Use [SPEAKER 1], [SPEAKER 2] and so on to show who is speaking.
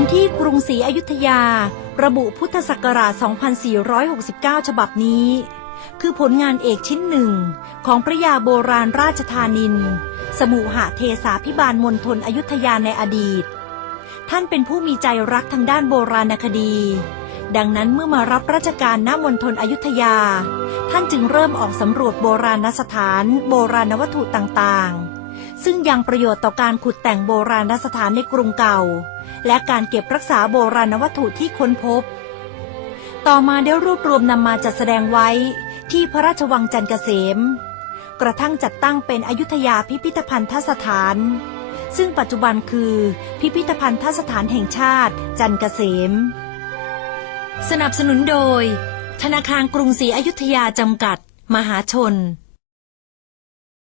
[SPEAKER 1] นที่กรุงศรีอยุธยา ระบุพุทธศักราช 2469 ฉบับนี้ คือผลงานเอกชิ้นหนึ่ง ของพระยาโบราณราชธานิน สมุหะเทสาพิบาลมณฑลอยุธยาในอดีต ท่านเป็นผู้มีใจรักทางด้านโบราณคดี ดังนั้นเมื่อมารับราชการณมณฑลอยุธยา ท่านจึงเริ่มออกสำรวจโบราณสถาน โบราณวัตถุต่างๆซึ่ง ยังประโยชน์ต่อการขุดแต่งโบราณสถานในกรุงเก่า และการเก็บรักษาโบราณวัตถุที่ค้นพบ ต่อมาได้รวบรวมนำมาจัดแสดงไว้ที่พระราชวังจันเกษม กระทั่งจัดตั้งเป็นอยุธยาพิพิธภัณฑสถาน ซึ่งปัจจุบันคือพิพิธภัณฑสถานแห่งชาติจันเกษม สนับสนุนโดย ธนาคารกรุงศรีอยุธยาจำกัด มหาชน